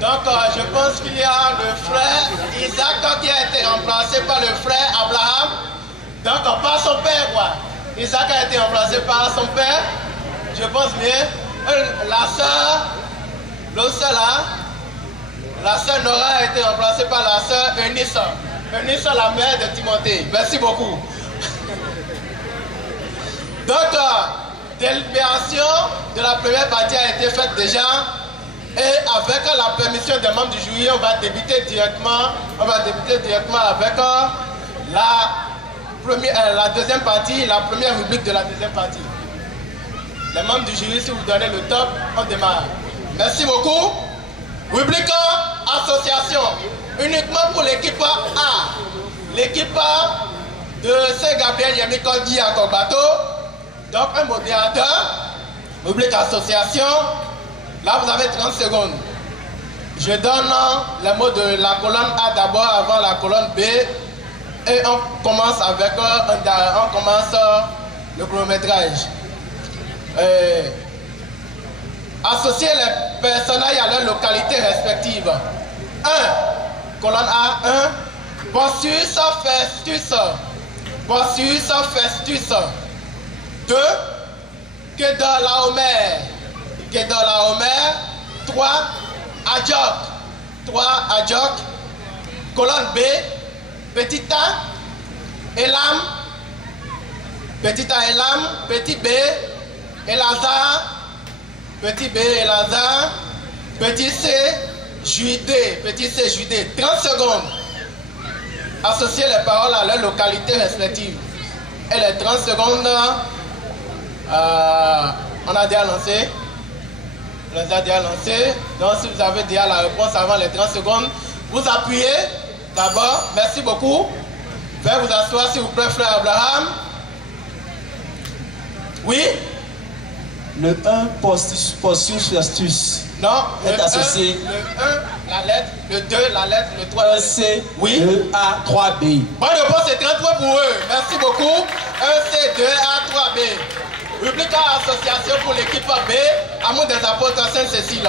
Donc, je pense qu'il y a le frère Isaac qui a été remplacé par le frère Abraham. Donc, par son père, quoi. Isaac a été remplacé par son père. Je pense bien. La sœur, l'autre sœur là, la sœur Nora a été remplacée par la sœur Eunice. Eunice, la mère de Timothée. Merci beaucoup. Donc, délibération de la première partie a été faite déjà. Et avec la permission des membres du jury, on va débuter directement avec la deuxième partie, la première rubrique de la deuxième partie. Les membres du jury, si vous donnez le top, on démarre. Merci beaucoup. Rubrique association, uniquement pour l'équipe A. L'équipe A de Saint-Gabriel Yemikodi à Kobato. Donc un modérateur. Rubrique association. Là, vous avez 30 secondes. Je donne les mots de la colonne A d'abord avant la colonne B. Et on commence avec le chronométrage. Associer les personnages à leurs localités respectives. 1. Colonne A. 1. Bossus Festus. Bossus Festus. 2. Kedorlaomer. Kedorlaomer. 3. Adjok. 3. Adjok. Colonne B. Petit A. Elam. Petit A. Elam. Petit B. Elazar. Petit B. Elazar. Petit C. Judée. Petit C. Judée. 30 secondes. Associer les paroles à leurs localités respectives. Et les 30 secondes, on a déjà lancé. On les a déjà lancés. Donc si vous avez déjà la réponse avant les 30 secondes, vous appuyez d'abord. Merci beaucoup. Veuillez vous asseoir s'il vous plaît, frère Abraham. Oui. Le 1, Postus Festus. Non, est associé. Le 1, la lettre. Le 2, la lettre. Le 3, 1 C. Oui. 2 A, 3 B. Bonne réponse, c'est 30 points pour eux. Merci beaucoup. 1 C, 2 A, 3 B. Rubrique A, association pour l'équipe B. Amour des apôtres Sainte-Cécile.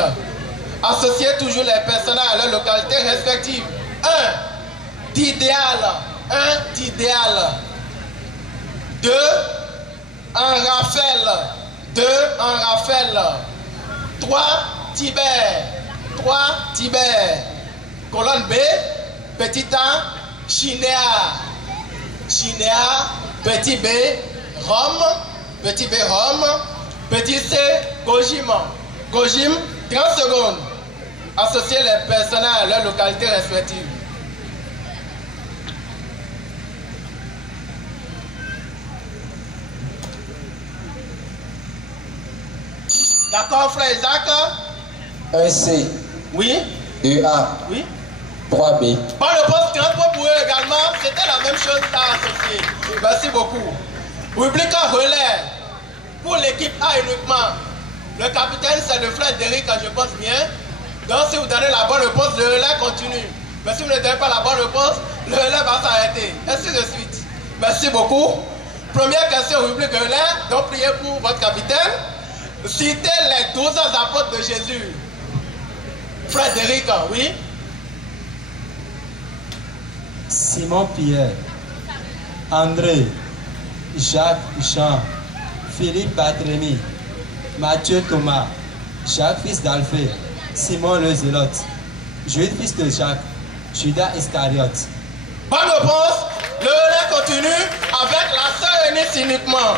Associer toujours les personnages à leur localité respective. 1. D'idéal. 1. D'idéal. 2. En Raphaël. 2. En Raphaël. 3. Tibère. 3. Tibère. Colonne B. Petit A. Chinéa. Chinéa. Petit B. Rome. Petit B. Rome. Petit C. Gojim. Gojim. 30 secondes. Associer les personnages à leur localité respective. D'accord, frère Isaac? 1 C. Oui. 2 A. Oui. 3 B. Bonne réponse, 30 points pour eux également. C'était la même chose à associer. Merci beaucoup. Rubrique relais. Pour l'équipe A uniquement. Le capitaine, c'est le frère d'Eric, je pense bien. Donc, si vous donnez la bonne réponse, le relais continue. Mais si vous ne donnez pas la bonne réponse, le relais va s'arrêter. Ainsi de suite. Merci beaucoup. Première question, rubrique relais. Donc, priez pour votre capitaine. Citez les 12 apôtres de Jésus. Frère d'Eric, oui. Simon-Pierre, André, Jacques Jean, Philippe Barthélemy, Matthieu Thomas, Jacques fils d'Alphée, Simon le Zélote, Jude fils de Jacques, Judas Iscariote. Bonne réponse. Le relais continue avec la sœur Eunice uniquement.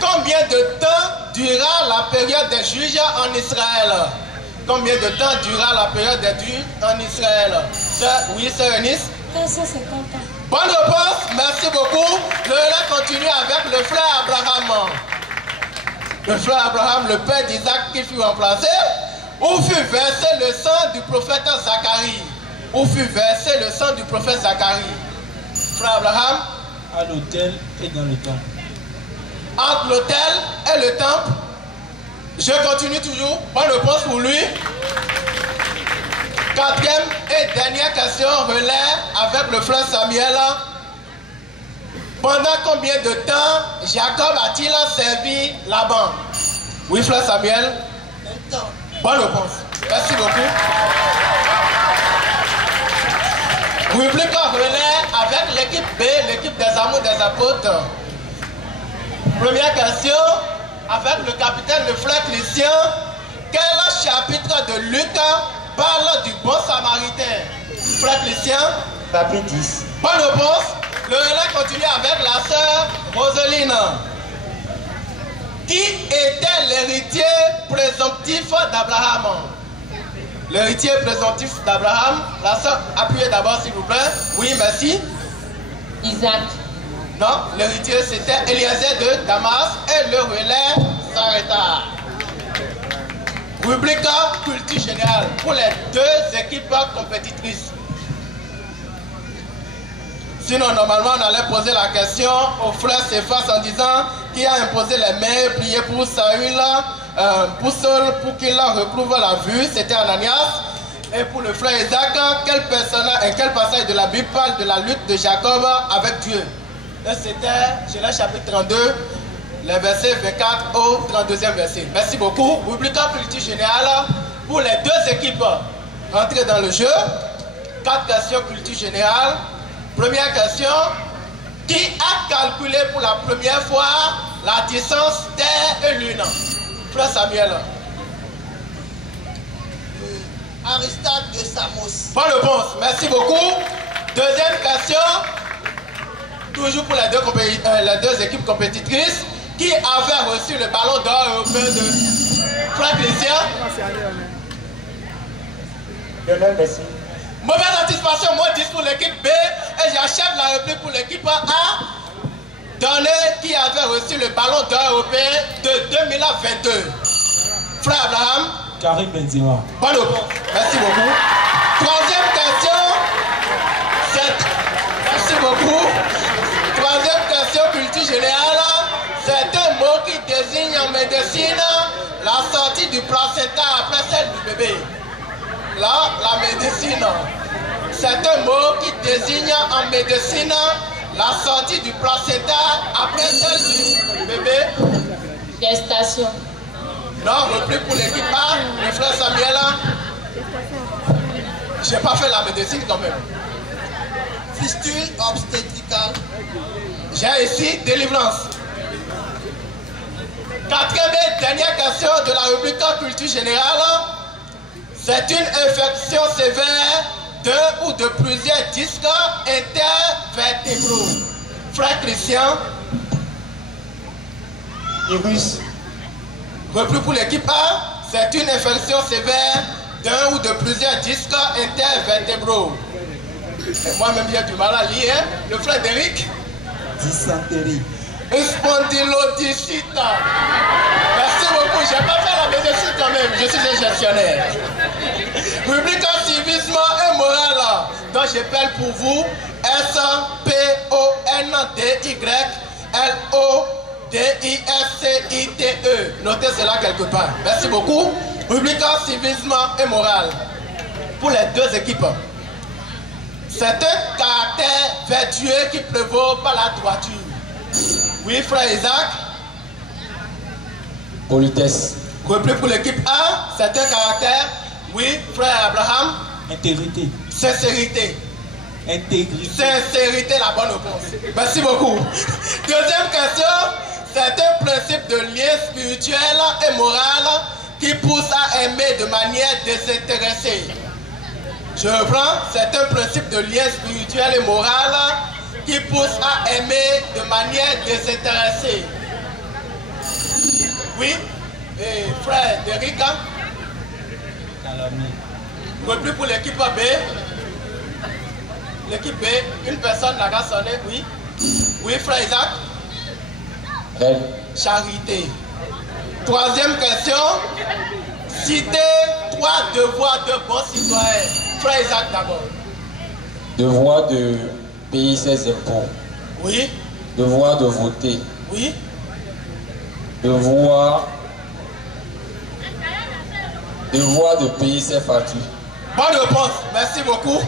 Combien de temps durera la période des juges en Israël? Combien de temps durera la période des juges en Israël? Oui, sœur Eunice? 350 ans. Bonne réponse, merci beaucoup. Le relais continue avec le frère Abraham. Le frère Abraham, le père d'Isaac qui fut remplacé. Où fut versé le sang du prophète Zacharie? Où fut versé le sang du prophète Zacharie? Frère Abraham? À l'autel et dans le temple. Entre l'autel et le temple. Je continue toujours. Bonne réponse pour lui. Quatrième et dernière question, relais avec le frère Samuel. Pendant combien de temps Jacob a-t-il servi Laban? Oui, frère Samuel. Un temps. Bonne réponse. Merci beaucoup. l'équipe B, l'équipe des amours des apôtres. Première question, avec le capitaine, le frère Christian. Quel chapitre de Luc parle du bon samaritain? Frère Christian. Chapitre 10. Bonne réponse. Le relais continue avec la sœur Roseline. Qui était l'héritier présomptif d'Abraham? L'héritier présomptif d'Abraham. La sœur, appuyez d'abord s'il vous plaît. Oui, merci. Isaac. Non, l'héritier c'était Eliezer de Damas et le relais s'arrêta. Rubrique culture générale pour les deux équipes compétitrices. Sinon, normalement, on allait poser la question au frère Céphas en disant qui a imposé les mains, prié pour Saül, pour qu'il retrouve la vue, c'était Ananias. Et pour le frère Isaac, quel passage de la Bible parle de la lutte de Jacob avec Dieu? Et c'était Genèse chapitre 32, les versets 24 au 32e verset. Merci beaucoup. Rubrique culture générale pour les deux équipes. Rentrez dans le jeu. 4 questions culture générale. Première question. Qui a calculé pour la première fois la distance Terre et Lune? Frère Samuel. Aristote de Samos. Bonne réponse. Merci beaucoup. Deuxième question. Toujours pour les deux équipes compétitrices. Qui avait reçu le ballon d'or européen de Frère Christian? Lionel Messi. Mauvaise anticipation, moi 10 pour l'équipe B. Et j'achève la réplique pour l'équipe A. Donné qui avait reçu le ballon d'or européen de 2022. Frère Abraham. Karim Benzema. Bonne réponse. Merci beaucoup. Troisième question. Merci beaucoup. Troisième question, culture générale. C'est un mot qui désigne en médecine la sortie du placenta après celle du bébé. Là, la médecine. C'est un mot qui désigne en médecine la sortie du placenta après celle du bébé. Gestation. Non, repris pour l'équipe A, le frère Samuel. J'ai pas fait la médecine quand même. Fistule obstétricale. J'ai ici délivrance. Quatrième et dernière question de la rubrique culture générale. C'est une infection sévère d'un ou de plusieurs disques intervertébraux. Frère Christian. Virus. Repris pour l'équipe A. C'est une infection sévère d'un ou de plusieurs disques intervertébraux. Moi-même j'ai du mal à lire. Hein? Le frère d'Éric. Dysenterie. Spondylodicite. Merci beaucoup. J'ai pas fait la médecine quand même. Je suis un gestionnaire. Rubrique civisme et morale. Donc j'appelle pour vous SPONDYLODISCITE. Notez cela quelque part. Merci beaucoup. Rubrique civisme et morale. Pour les deux équipes. C'est un caractère vertueux qui prévaut par la droiture. Oui, frère Isaac. Politesse. Repris pour l'équipe A, c'est un caractère. Oui, frère Abraham. Intégrité. Sincérité. Intégrité. Sincérité, la bonne réponse. Merci beaucoup. Deuxième question, c'est un principe de lien spirituel et moral qui pousse à aimer de manière désintéressée. Je reprends, c'est un principe de lien spirituel et moral qui pousse à aimer de manière désintéressée. Oui, et frère Derrick. Calomnie. Repris pour l'équipe B. L'équipe B, une personne n'a qu'à sonner, oui. Oui, frère Isaac. Rêve. Charité. Troisième question. Citez 3 devoirs de bons citoyens. Frère Isaac d'abord. Devoir de payer ses impôts. Oui. Devoir de voter. Oui. Devoir de payer ses factures. Bonne réponse. Merci beaucoup.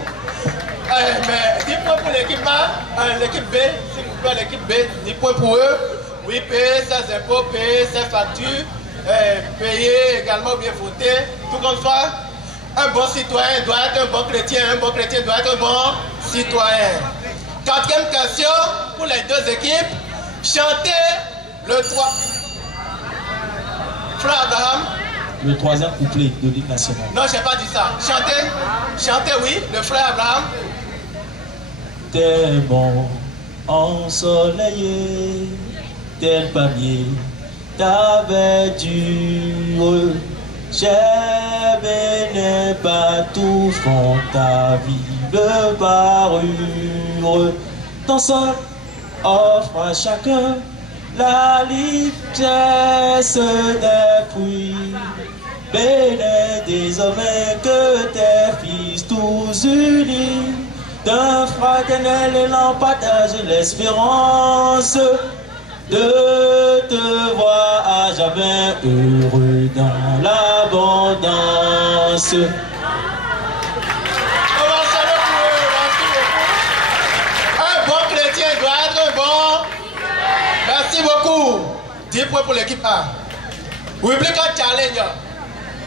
Mais 10 points pour l'équipe A, l'équipe B, s'il vous plaît, l'équipe B, 10 points pour eux. Oui, payer ses impôts, payer ses factures, payer également bien voter. Tout comme ça, un bon citoyen doit être un bon chrétien doit être un bon citoyen. Quatrième question pour les deux équipes. Chantez le 3. Frère Abraham. Le troisième couplet de l'hymne national. Non, je n'ai pas dit ça. Chantez, oui, le frère Abraham. Tel bon ensoleillé, tel palmier t'avais dur. J'aime les bateaux font ta vive parure. Ton sol offre à chacun la richesse des fruits. Bénis désormais que tes fils tous unis d'un fraternel élan partagent l'espérance de te voir à jamais heureux dans l'abondance. Un bon chrétien doit être bon. Merci beaucoup. 10 points pour l'équipe A. Rubrique challenge.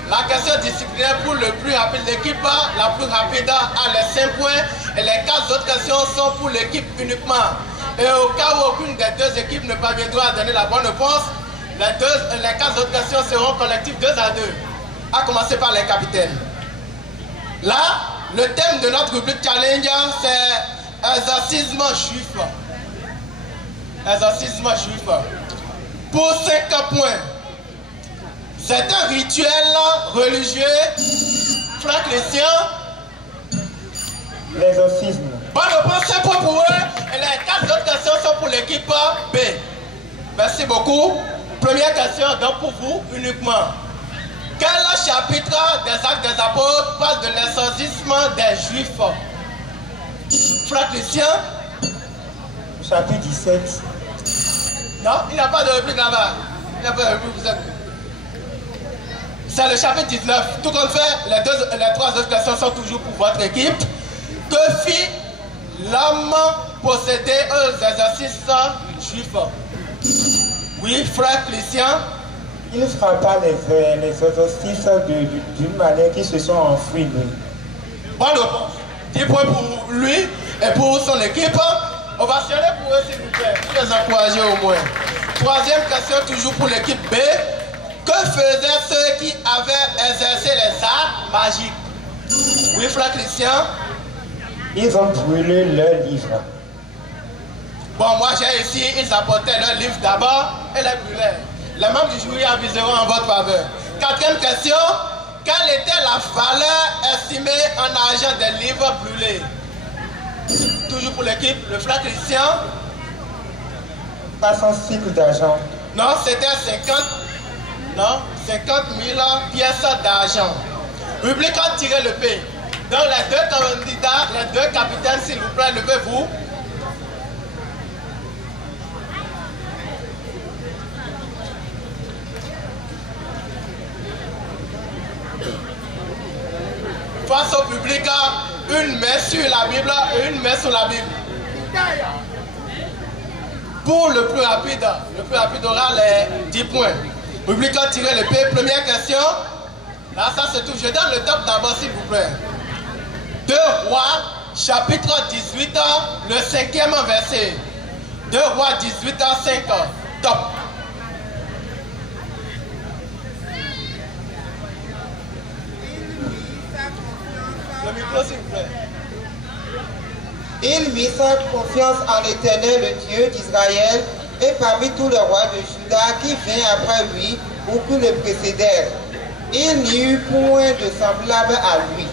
La question disciplinaire pour le plus rapide. L'équipe A, la plus rapide, a les 5 points. Et les 4 autres questions sont pour l'équipe uniquement. Et au cas où aucune des deux équipes ne parviendra à donner la bonne réponse, les 4 autres questions seront collectives 2 à 2. À commencer par les capitaines. Là, le thème de notre rubrique challenge, c'est exorcisme juif. Exorcisme juif. Pour 5 points. C'est un rituel religieux, frère Christian. L'exorcisme. Bonne réponse, 5 points pour eux. Et les 4 autres questions sont pour l'équipe B. Merci beaucoup. Première question, donc pour vous uniquement. Quel chapitre des Actes des Apôtres parle de l'exorcisme des Juifs? Frère Christian? Chapitre 17. Non, il n'y a pas de réplique là-bas. Il n'y a pas de réplique, vous êtes... C'est le chapitre 19. Tout compte fait, les 3 autres questions sont toujours pour votre équipe. Que fit l'homme possédé aux exercices juifs? Oui, frère Christian. Il frappa les exorcistes d'une manière qui se sont enfouis. Bonne réponse. 10 points pour lui et pour son équipe. Ovationnez pour eux s'il vous plaît. Pour les encourager au moins. Troisième question toujours pour l'équipe B. Que faisaient ceux qui avaient exercé les arts magiques? Oui, frère Christian. Ils ont brûlé leurs livres. Bon, moi j'ai ici, ils apportaient leurs livres d'abord et les brûlaient. Les membres du jury aviseront en votre faveur. Quatrième question. Quelle était la valeur estimée en argent des livres brûlés? Toujours pour l'équipe, le frère Christian. 300 cycles d'argent. Non, c'était 50 000 pièces d'argent. Rubrique a tiré le P. Donc les 2 candidats, les 2 capitaines, s'il vous plaît, levez-vous. Face au public, une main sur la Bible et une main sur la Bible. Pour le plus rapide aura les 10 points. Public a tiré le P. Première question. Là, ça se trouve. Je donne le top d'abord, s'il vous plaît. 2 Rois, chapitre 18, le 5e verset. 2 Rois 18, 5. Top. Le micro, s'il vous plaît. Il mit sa confiance en l'Éternel, le Dieu d'Israël, et parmi tous les rois de Juda qui vinrent après lui, beaucoup le précédèrent. Il n'y eut point de semblable à lui.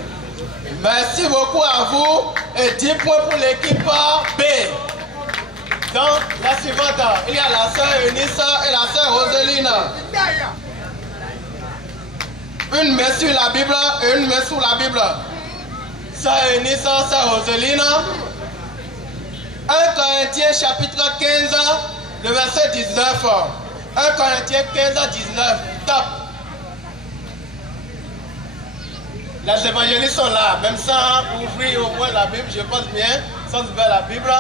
Merci beaucoup à vous et 10 points pour l'équipe B. Donc, la suivante, il y a la sœur Eunice et la sœur Roseline. Une main sur la Bible et une main sur la Bible. Sœur Eunice, sœur Roseline. 1 Corinthiens chapitre 15, le verset 19. 1 Corinthiens 15, 19. Top. Les évangélistes sont là, même sans ouvrir au moins la Bible, je pense bien, sans ouvrir la Bible.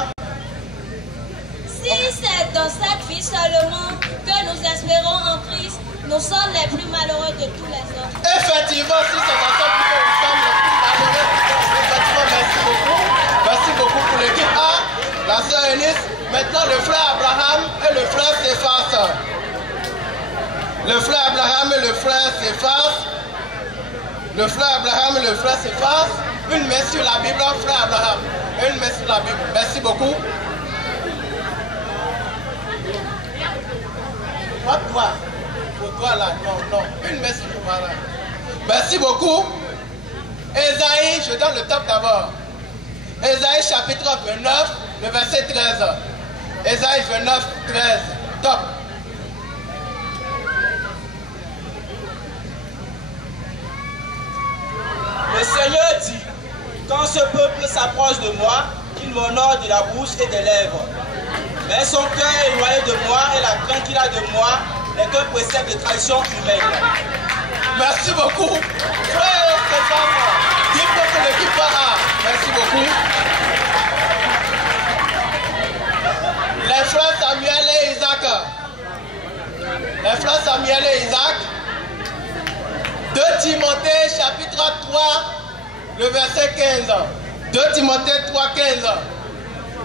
Si c'est dans cette vie seulement que nous espérons en Christ, nous sommes les plus malheureux de tous les hommes. Effectivement, si c'est dans cette vie que nous sommes les plus malheureux, effectivement, merci beaucoup. Merci beaucoup pour l'équipe A. Maintenant, le frère Abraham et le frère s'effacent. Le frère Abraham et le frère s'effacent. Le frère Abraham et le frère s'effacent. Une main sur la Bible, frère Abraham. Une main sur la Bible. Merci beaucoup. Pas toi. Pour toi là. Non, non. Une main sur toi là. Merci beaucoup. Ésaïe, je donne le top d'abord. Ésaïe chapitre 29, le verset 13. Ésaïe 29, 13. Top. Le Seigneur dit, quand ce peuple s'approche de moi, il m'honore de la bouche et des lèvres. Mais son cœur est éloigné de moi et la crainte qu'il a de moi n'est qu'un précepte de tradition humaine. Merci beaucoup. Frère Stéphane, dis pour l'équipe A. Merci beaucoup. Les frères Samuel et Isaac. Les frères Samuel et Isaac. 2 Timothée chapitre 3, le verset 15. 2 Timothée 3, 15.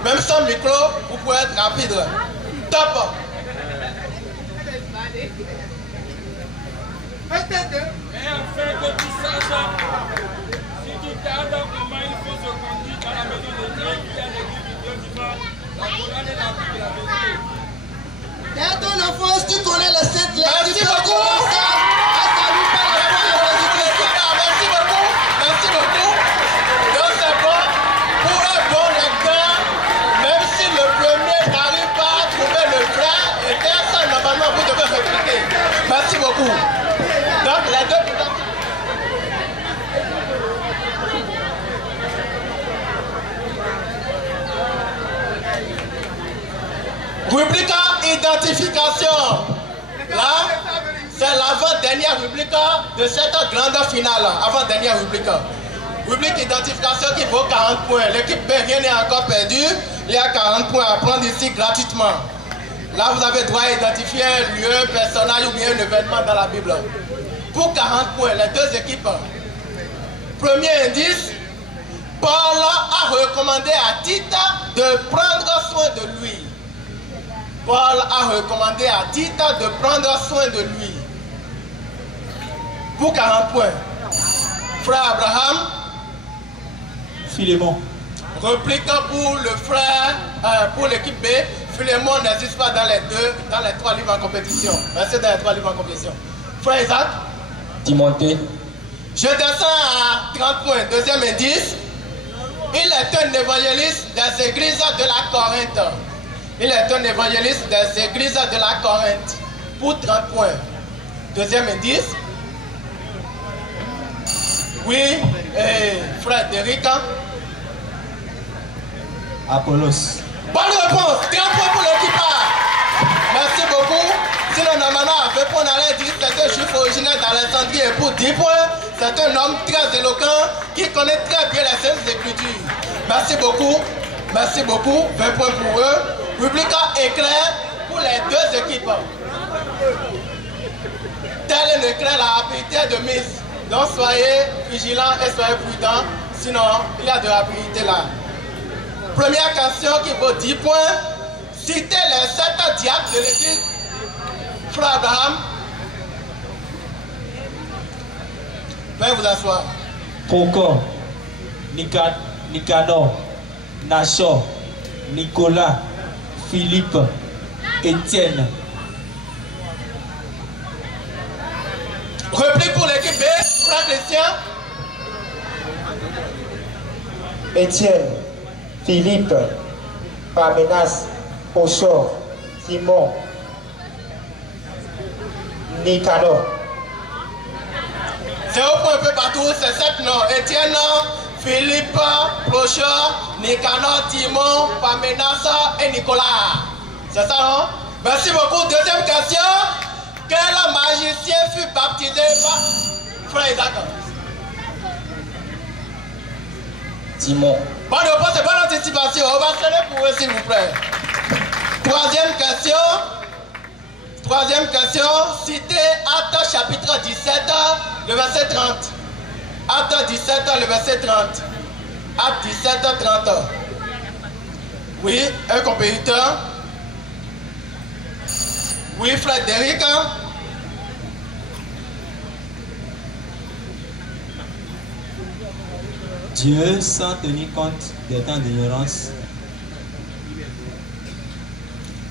Même sans micro, vous pouvez être rapide. Top. Et afin que tu saches, si tu gardes comment il faut se conduire dans la maison de Dieu, qui est l'église du Dieu vivant, la Corane et la Bible de la vérité. Dès ton enfance, tu connais les saintes lettres. Merci beaucoup. Merci beaucoup. Merci beaucoup. Donc c'est bon. Pour un bon lecteur, même si le premier n'arrive pas à trouver le frère, et personne normalement vous devez répliquer. Merci beaucoup. Donc les deux. Rubrique identification. Là, c'est l'avant-dernière rubrique de cette grande finale. Avant-dernière rubrique. Rubrique identification qui vaut 40 points. L'équipe B, rien n'est encore perdu. Il y a 40 points à prendre ici gratuitement. Là, vous avez droit à identifier un lieu, un personnage ou bien un événement dans la Bible. Pour 40 points, les deux équipes. Premier indice, Paul a recommandé à Tite de prendre soin de lui. Paul a recommandé à Tite de prendre soin de lui. Pour 40 points. Frère Abraham. Philémon. Réplique pour le frère, pour l'équipe B. Philémon n'existe pas dans les trois livres en compétition. Merci dans les trois livres en compétition. Frère Isaac. Timothée. Je descends à 30 points. Deuxième indice. Il est un évangéliste des églises de la Corinthe. Il est un évangéliste des églises de la Corinthe. Pour 30 points. Deuxième indice. Oui, frère Derrick. Apollos. Bonne réponse. 30 points pour l'équipe A. Merci beaucoup. Sinon, normalement, on allait dire que c'est un juif originaire d'Alexandrie et pour 10 points, c'est un homme très éloquent qui connaît très bien les Saintes Écritures. Merci beaucoup. Merci beaucoup. 20 points pour eux. Rubrique éclair pour les deux équipes. Tel est l'éclair, la rapidité de mise. Donc soyez vigilants et soyez prudents. Sinon, il y a de la rapidité là. Première question qui vaut 10 points. Citez les 7 diacres de l'église. Frère Abraham. Veuillez vous asseoir. Procor, Nicanor, Nachor, Nicolas, Philippe, Étienne. Réplique pour l'équipe B, frère Christian. Étienne, Philippe, Parmenas, Ochor, Simon, Nicanor. C'est au point un peu partout, c'est 7 noms. Étienne, Philippe, Prochor, Nicanor, Timon, Parmenas et Nicolas. C'est ça, non? Merci beaucoup. Deuxième question. Quel magicien fut baptisé par Frère Isaac? Timon. Bonne réponse et bonne anticipation. On va sonner pour eux, s'il vous plaît. Troisième question. Troisième question. Citez Actes chapitre 17, le verset 30. Actes 17, le verset 30. Actes 17, 30. Oui, un compétiteur. Oui, Frédéric. Dieu, sans tenir compte des temps d'ignorance.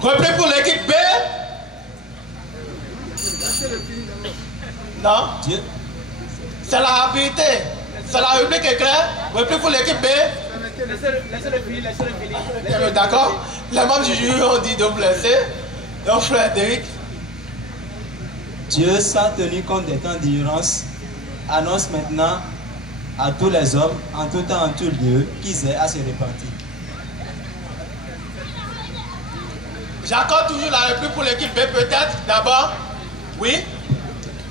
Repris pour l'équipe B. Non. Dieu. C'est la rapidité. C'est la rubrique est claire. Repris pour l'équipe B. Laissez-le finir. D'accord. Les membres du jury ont dit de vous laisser. Donc Frédéric. Dieu, sans tenir compte des temps d'ignorance, annonce maintenant à tous les hommes, en tout temps, en tout lieu, qu'ils aient à se repentir. J'accorde toujours la réplique pour l'équipe B peut-être, d'abord. Oui.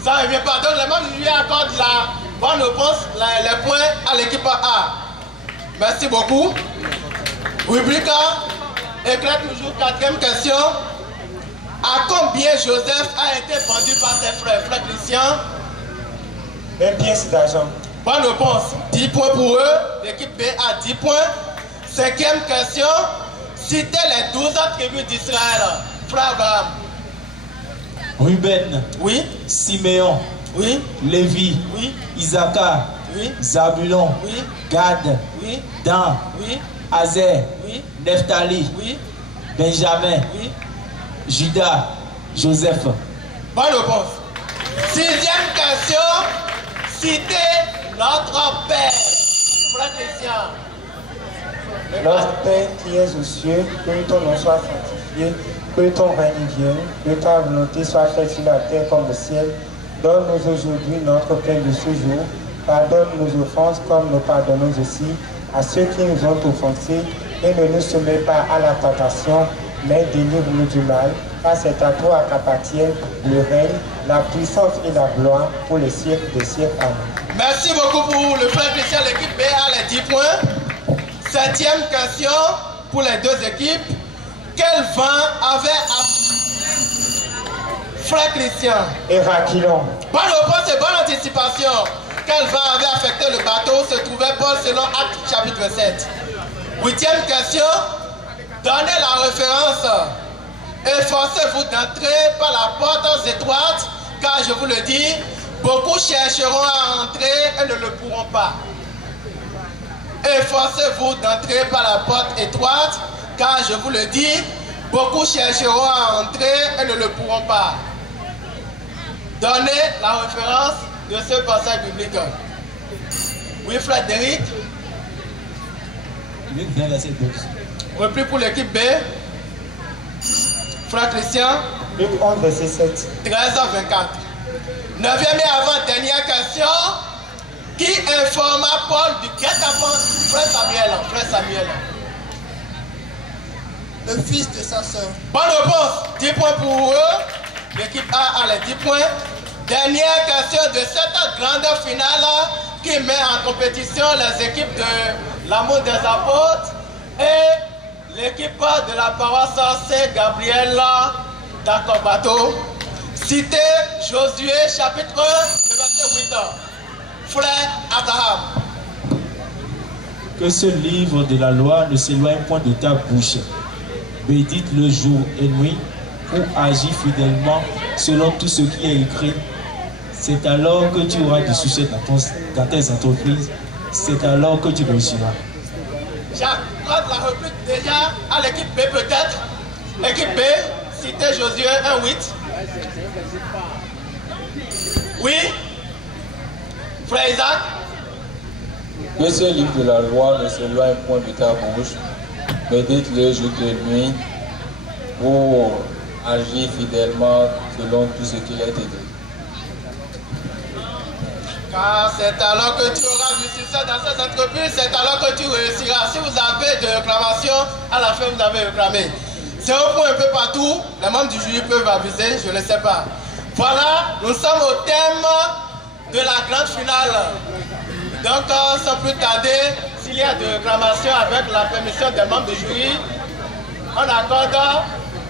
Ça ne revient pas. Donc les membres du jury accordent la bonne réponse, les points à l'équipe A. Merci beaucoup. Rubrique A, éclaire toujours 4e question. À combien Joseph a été vendu par ses frères? Frère Christian. 1 pièce d'argent. Bonne réponse. 10 points pour eux. L'équipe B a 10 points. 5e question. Citez les 12 tribus d'Israël. Frère Abraham. Ruben. Oui. Siméon. Oui. Lévi. Oui. Isaacar. Oui. Zabulon. Oui. Gad. Oui. Dan. Oui. Azer. Oui. Nephtali. Oui. Benjamin. Oui. Judas. Joseph. Bonne réponse. 6e question. Citez notre Père. Frère Christian. Notre Père qui es aux cieux, que ton nom soit sanctifié, que ton règne vienne, que ta volonté soit faite sur la terre comme au ciel. Donne-nous aujourd'hui notre pain de ce jour. Pardonne nos offenses comme nous pardonnons aussi à ceux qui nous ont offensés. Et ne nous soumets pas à la tentation, mais délivre-nous du mal. Car c'est à toi qu'appartiennent le règne, la puissance et la gloire pour les siècles des siècles. Amen. Merci beaucoup pour le frère Christian. L'équipe B a les 10 points. 7e question pour les deux équipes. Quel vent avait frère Christian? Évacuons. Bonne réponse et bonne anticipation. Quel vent avait affecté le bateau se trouvait Paul selon Actes chapitre 7. 8e question. Donnez la référence. Efforcez-vous d'entrer par la porte étroite, car je vous le dis, beaucoup chercheront à entrer et ne le pourront pas. Efforcez-vous d'entrer par la porte étroite, car je vous le dis, beaucoup chercheront à entrer et ne le pourront pas. Donnez la référence de ce passage biblique. Oui, Frédéric. Luc 20, verset 12. Repris pour l'équipe B. Frère Christian. Luc 11, verset 7. 13 à 24. 9e et avant-dernière question. Qui informa Paul du guet-apens? Frère Samuel. Frère Samuel. Le fils de sa sœur. Bonne réponse. 10 points pour eux. L'équipe A a les 10 points. Dernière question de cette grande finale qui met en compétition les équipes de l'amour des apôtres et l'équipe de la paroisse Saint-Gabriel d'Akobato. Citez Josué chapitre 1, verset 8. Frère Abraham. Que ce livre de la loi ne s'éloigne point de ta bouche. Médite le jour et nuit pour agir fidèlement selon tout ce qui est écrit. C'est alors que tu auras du succès dans tes entreprises. C'est alors que tu réussiras. J'accorde la réplique déjà à l'équipe B peut-être. L'équipe B, citez Josué 1:8. Oui. Frère Isaac. Que ce livre de la loi ne s'éloigne point de ta bouche. Médite-le jour et nuit pour agir fidèlement selon tout ce qu'il a été dit. Car c'est alors que tu auras du succès dans cette entreprise, c'est alors que tu réussiras. Si vous avez des réclamations, à la fin vous avez réclamé. C'est un point un peu partout, les membres du jury peuvent aviser, je ne sais pas. Voilà, nous sommes au thème de la grande finale. Donc sans plus tarder, s'il y a des réclamations avec la permission des membres du jury, on accorde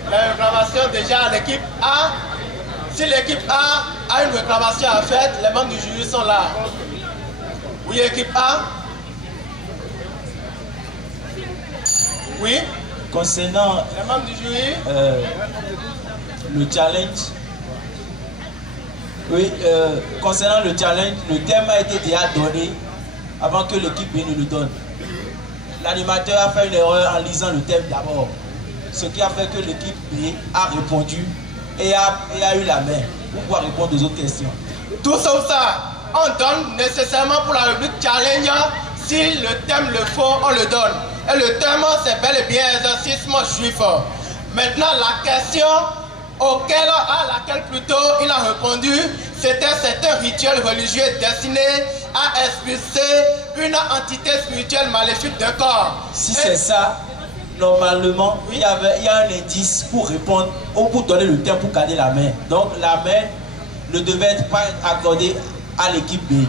les réclamations déjà à l'équipe A. Si l'équipe A a une réclamation à faire, les membres du jury sont là. Oui, équipe A. Oui. Concernant les membres du jury, le challenge, oui, concernant le challenge, le thème a été déjà donné avant que l'équipe B ne le donne. L'animateur a fait une erreur en lisant le thème d'abord, ce qui a fait que l'équipe B a répondu et a eu la main pour pouvoir répondre aux autres questions. Tout sauf ça, on donne nécessairement pour la rubrique challenge. Si le thème le faut, on le donne. Et le thème, c'est bel et bien exercice juif. Maintenant, la question à laquelle plutôt il a répondu, c'était un rituel religieux destiné à expulser une entité spirituelle maléfique d'un corps. Si c'est ça, normalement, il y a un indice pour répondre ou pour donner le thème pour garder la main. Donc la main ne devait pas être accordée à l'équipe B.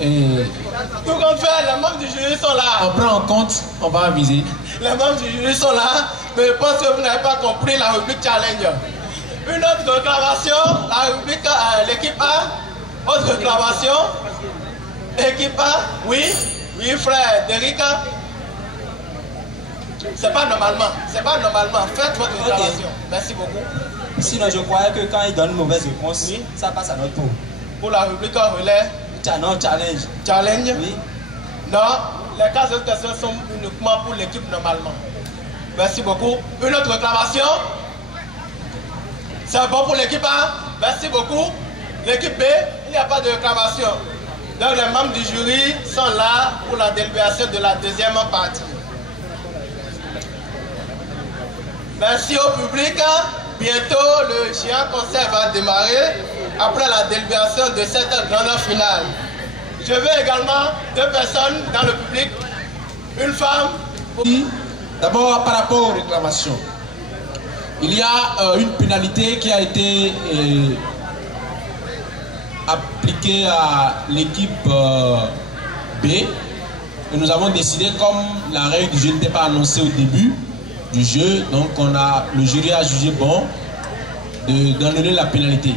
Et tout comme fait, les membres du jury sont là. On prend en compte, on va aviser. Les membres du jury sont là, mais je pense que vous n'avez pas compris la rubrique challenge. Une autre réclamation, la rubrique l'équipe A, autre réclamation, équipe A, oui, frère Derrick. C'est pas normalement, faites votre réclamation. Merci beaucoup. Sinon, je croyais que quand il donne une mauvaise réponse, oui, ça passe à notre tour. Pour la rubrique relais. Non, challenge. Challenge? Oui. Non, les cas de questions sont uniquement pour l'équipe normalement. Merci beaucoup. Une autre réclamation? C'est bon pour l'équipe A? Merci beaucoup. L'équipe B, il n'y a pas de réclamation. Donc les membres du jury sont là pour la délibération de la deuxième partie. Merci au public. Bientôt, le géant concert va démarrer après la délibération de cette grande finale. Je veux également 2 personnes dans le public, une femme. D'abord, par rapport aux réclamations, il y a une pénalité qui a été appliquée à l'équipe B. Et nous avons décidé, comme la règle du jeu n'était pas annoncée au début du jeu, donc le jury a jugé bon d'annoncer la pénalité.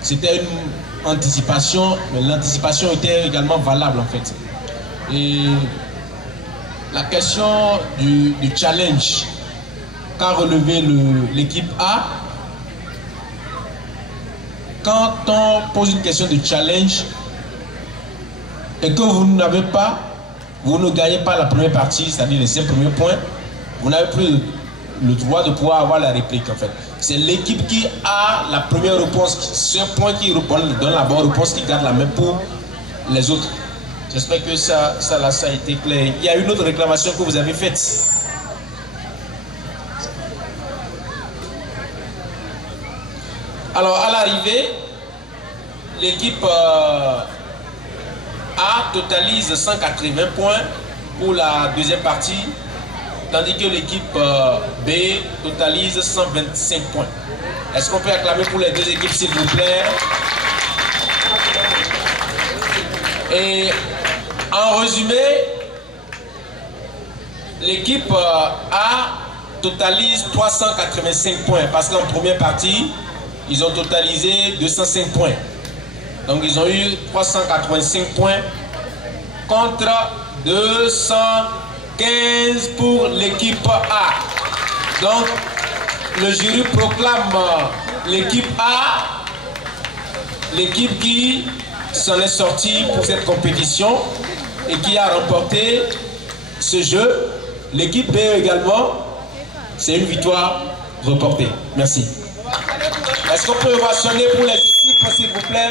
C'était une anticipation, mais l'anticipation était également valable en fait. Et la question du challenge qu'a relevé l'équipe A, quand on pose une question de challenge et que vous n'avez pas, vous ne gagnez pas la première partie, c'est-à-dire les 5 premiers points, vous n'avez plus le droit de pouvoir avoir la réplique en fait. C'est l'équipe qui a la première réponse, ce point qui donne la bonne réponse, qui garde la main pour les autres. J'espère que ça a été clair. Il y a une autre réclamation que vous avez faite. Alors à l'arrivée, l'équipe A totalise 180 points pour la deuxième partie, tandis que l'équipe B totalise 125 points. Est-ce qu'on peut acclamer pour les deux équipes, s'il vous plaît? Et en résumé, l'équipe A totalise 385 points, parce qu'en première partie, ils ont totalisé 205 points. Donc ils ont eu 385 points contre 215 pour l'équipe A. Donc le jury proclame l'équipe A, l'équipe qui s'en est sortie pour cette compétition et qui a remporté ce jeu. L'équipe B également, c'est une victoire reportée. Merci. Est-ce qu'on peut ovationner pour les équipes, s'il vous plaît?